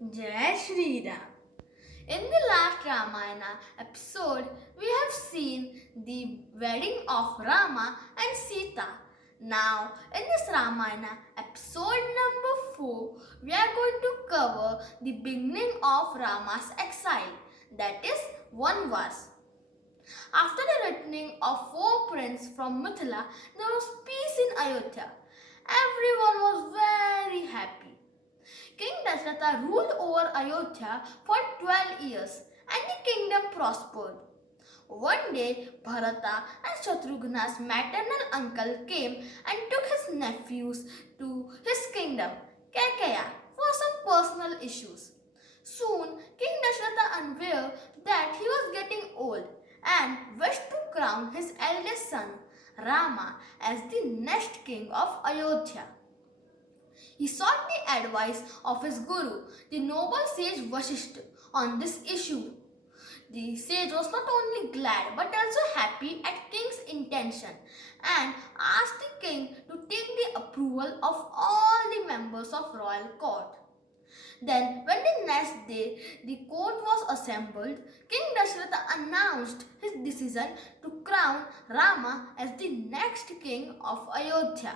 Jai Shri Ram. In the last Ramayana episode, we have seen the wedding of Rama and Sita. Now, in this Ramayana episode number 4, we are going to cover the beginning of Rama's exile, that is, Vanvaas. After the returning of four princes from Mithila, there was peace in Ayodhya. Everyone was very happy. King Dasharatha ruled over Ayodhya for 12 years and the kingdom prospered. One day, Bharata and Shatrughna's maternal uncle came and took his nephews to his kingdom, Kaikeya, for some personal issues. Soon, King Dasharatha unaware that he was getting old and wished to crown his eldest son, Rama, as the next king of Ayodhya. He sought the advice of his guru, the noble sage Vashishta, on this issue. The sage was not only glad but also happy at king's intention and asked the king to take the approval of all the members of royal court. Then, when the next day the court was assembled, King Dasharatha announced his decision to crown Rama as the next king of Ayodhya.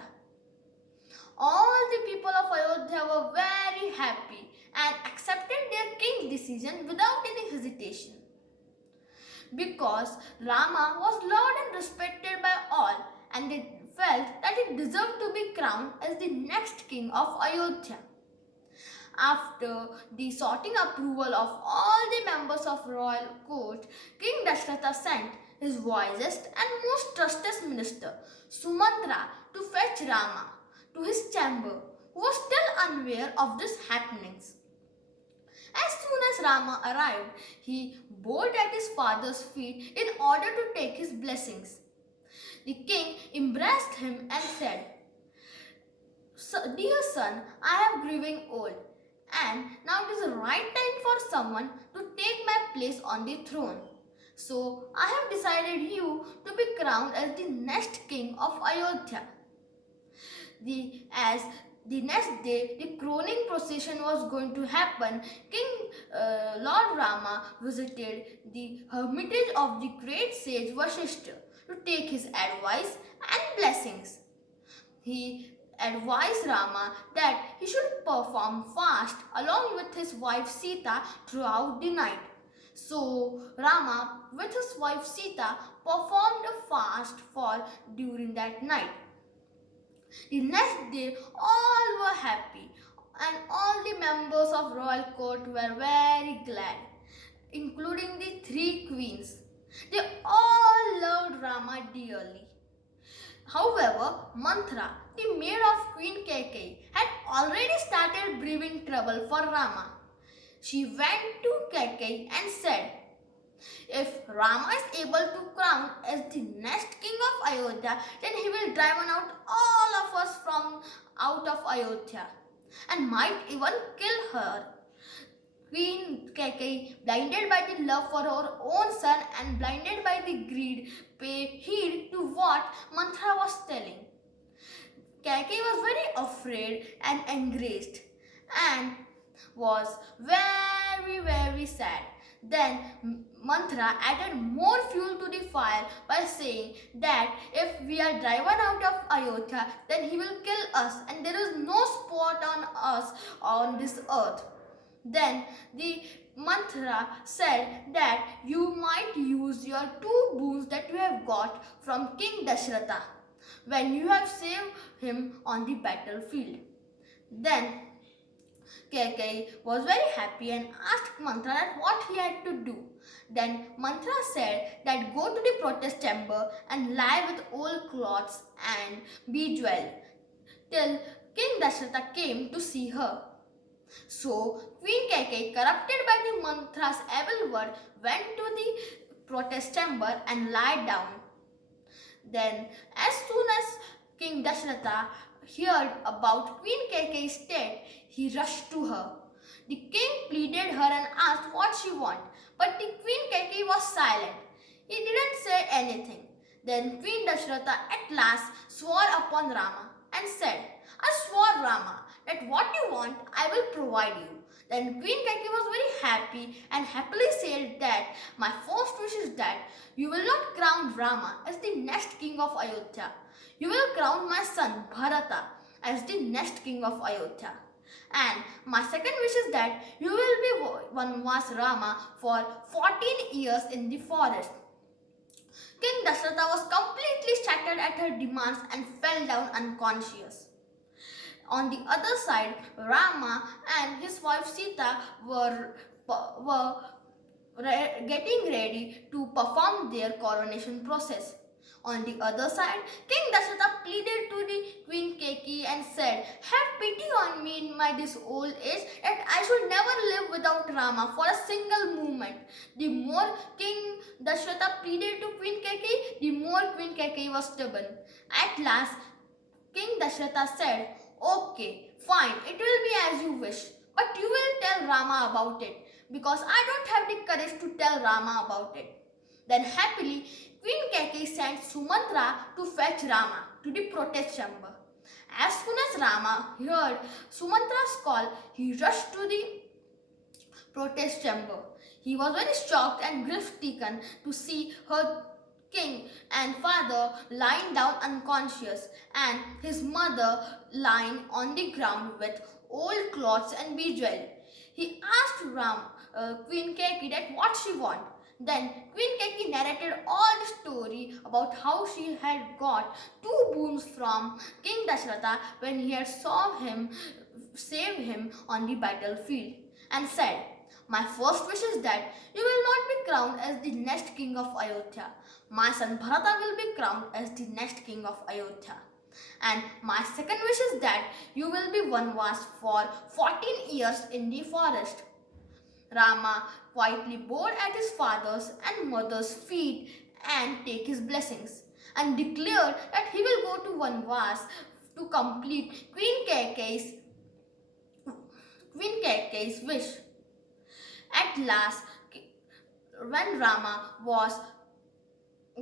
All the people of Ayodhya were very happy and accepted their king's decision without any hesitation. Because Rama was loved and respected by all, and they felt that he deserved to be crowned as the next king of Ayodhya. After the sorting approval of all the members of royal court, King Dasharatha sent his wisest and most trusted minister, Sumantra, to fetch Rama to his chamber, who was still unaware of these happenings. As soon as Rama arrived, he bowed at his father's feet in order to take his blessings. The king embraced him and said, "Dear son, I am growing old, and now it is the right time for someone to take my place on the throne. So I have decided you to be crowned as the next king of Ayodhya." As the next day the crowning procession was going to happen, Lord Rama visited the hermitage of the great sage Vashishta to take his advice and blessings. He advised Rama that he should perform fast along with his wife Sita throughout the night. So Rama with his wife Sita performed a fast for during that night. The next day, all were happy and all the members of royal court were very glad, including the three queens. They all loved Rama dearly. However, Manthra, the maid of Queen Kaikeyi, had already started brewing trouble for Rama. She went to Kaikeyi and said, "If Rama is able to crown as the next king of Ayodhya, then he will drive out all of us from out of Ayodhya and might even kill her." Queen Kaikeyi, blinded by the love for her own son and blinded by the greed, paid heed to what Manthra was telling. Kaikeyi was very afraid and enraged and was very sad. Then Manthra added more fuel to the fire by saying that if we are driven out of Ayodhya, then he will kill us and there is no spot on us on this earth. Then the Manthra said that you might use your two boons that you have got from King Dasharatha when you have saved him on the battlefield. Then Kaikeyi was very happy and asked Manthra that what he had to do. Then Manthra said that go to the protest chamber and lie with old clothes and be jeweled till King Dasharatha came to see her. So Queen Kaikeyi, corrupted by the Manthra's evil word, went to the protest chamber and lied down. Then as soon as King Dasharatha heard about Queen Kaikeyi's state, he rushed to her. The king pleaded her and asked what she wanted, but the Queen Kaikeyi was silent. He didn't say anything. Then Queen Dasharatha at last swore upon Rama and said, "I swore, Rama, that what you want, I will provide you. Then Queen Kaikeyi was very happy and happily said that my first wish is that you will not crown Rama as the next king of Ayodhya. You will crown my son Bharata as the next king of Ayodhya. And my second wish is that you will be Vanvaas Rama for 14 years in the forest. King Dasharatha was completely shattered at her demands and fell down unconscious. On the other side, Rama and his wife Sita were getting ready to perform their coronation process. On the other side, King Dasharatha pleaded to the Queen Kaikeyi and said, "Have pity on me in my this old age, that I should never live without Rama for a single moment." The more King Dasharatha pleaded to Queen Kaikeyi, the more Queen Kaikeyi was stubborn. At last, King Dasharatha said, "Okay, fine, it will be as you wish, but you will tell Rama about it, because I don't have the courage to tell Rama about it." Then happily, Queen Kaikeyi sent Sumantra to fetch Rama to the protest chamber. As soon as Rama heard Sumantra's call, he rushed to the protest chamber. He was very shocked and grief-stricken to see her king and father lying down unconscious and his mother lying on the ground with old clothes and bejeweled. He asked Queen Kaikeyi that what she wanted. Then Queen Kaikeyi narrated all the story about how she had got two boons from King Dasharatha when he had saw him save him on the battlefield, and said, "My first wish is that you will not be crowned as the next king of Ayodhya. My son Bharata will be crowned as the next king of Ayodhya. And my second wish is that you will be Vanvaas for 14 years in the forest." Rama quietly bowed at his father's and mother's feet and take his blessings, and declared that he will go to Vanvaas to complete Queen Kaikeyi's wish. At last, when Rama was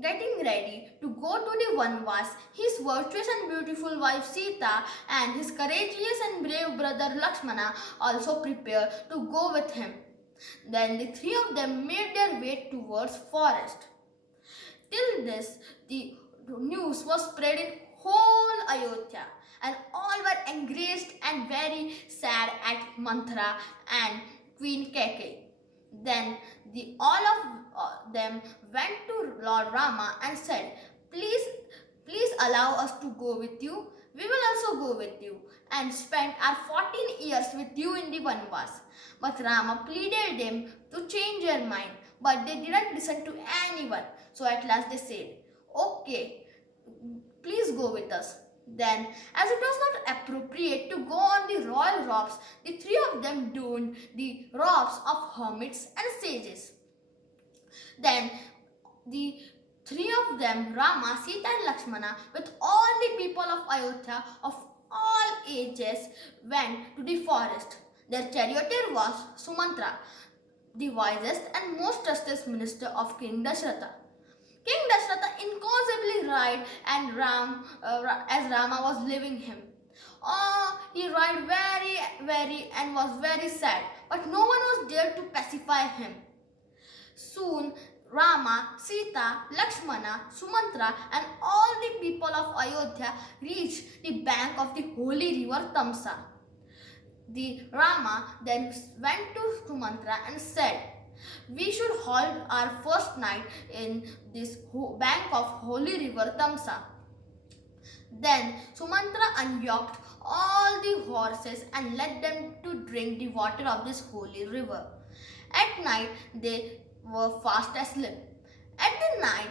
getting ready to go to the Vanvaas, his virtuous and beautiful wife Sita and his courageous and brave brother Lakshmana also prepared to go with him. Then the three of them made their way towards forest. Till this, the news was spread in whole Ayodhya, and all were enraged and very sad at Manthara and Queen Kaikeyi. Then all of them went to Lord Rama and said, Please allow us to go with you. We will also go with you and spend our 14 years with you in the Vanvaas." But Rama pleaded them to change their mind, but they didn't listen to anyone. So at last they said, "Okay, please go with us." Then, as it was not appropriate to go on the royal robes, the three of them donned the robes of hermits and sages. Then the three of them, Rama, Sita and Lakshmana, with all the people of Ayodhya of all ages, went to the forest. Their charioteer was Sumantra, the wisest and most trusted minister of King Dasharatha. King Dasharatha incausably ride and as Rama was leaving him. He ride very and was very sad, but no one was there to pacify him. Soon Rama, Sita, Lakshmana, Sumantra and all the people of Ayodhya reached the bank of the holy river Tamsa. The Rama then went to Sumantra and said, "We should hold our first night in this bank of holy river Tamsa." Then Sumantra unyoked all the horses and led them to drink the water of this holy river. At night they were fast asleep. At the night,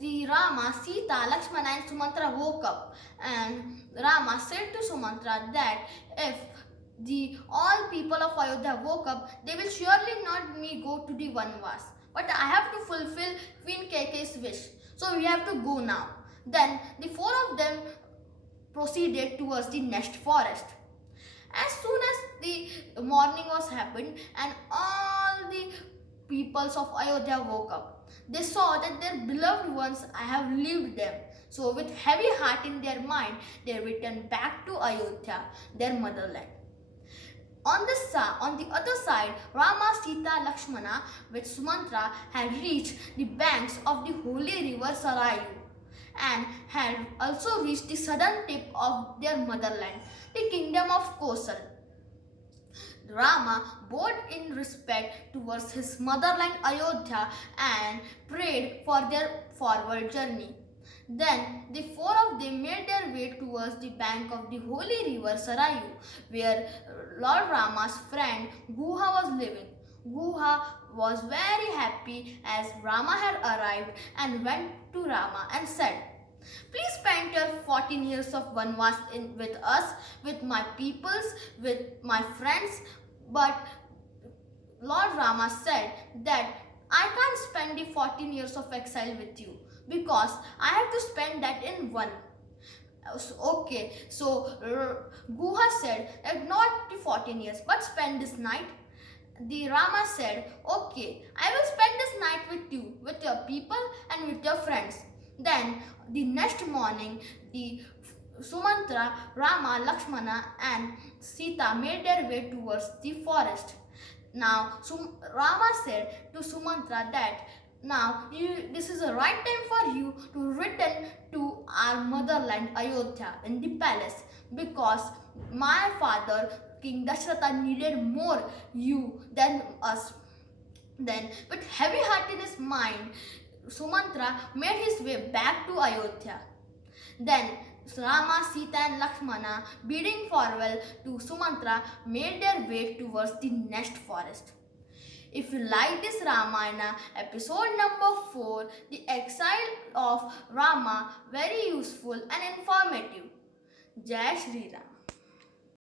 the Rama, Sita, Lakshmana and Sumantra woke up, and Rama said to Sumantra that if all people of Ayodhya woke up, they will surely not me go to the Vanvaas. But I have to fulfill Queen Kaikeyi's wish, so we have to go now. Then the four of them proceeded towards the next forest. As soon as the morning was happened and all the peoples of Ayodhya woke up, they saw that their beloved ones have leaved them. So with heavy heart in their mind, they returned back to Ayodhya, their motherland. On the other side, Rama, Sita, Lakshmana with Sumantra had reached the banks of the holy river Sarayu and had also reached the southern tip of their motherland, the kingdom of Kosal. Rama bowed in respect towards his motherland Ayodhya and prayed for their forward journey. Then the four of them made their way towards the bank of the holy river Sarayu, where Lord Rama's friend Guha was living. Guha was very happy as Rama had arrived and went to Rama and said, "Please spend your 14 years of Vanvaas with us, with my peoples, with my friends." But Lord Rama said that I can't spend the 14 years of exile with you because I have to spend that in one. Okay, so Guha said that not the 14 years but spend this night. The Rama said, "Okay, I will spend this night with you, with your people and with your friends." Then the next morning, the Sumantra, Rama, Lakshmana and Sita made their way towards the forest. Now Rama said to Sumantra that now this is the right time for you to return to our motherland Ayodhya in the palace, because my father King Dashratha needed more you than us. Then with heavy heart in his mind, Sumantra made his way back to Ayodhya. Then Rama, Sita and Lakshmana, bidding farewell to Sumantra, made their way towards the next forest. If you like this Ramayana, episode number 4, The Exile of Rama, very useful and informative. Jai Shri Ram.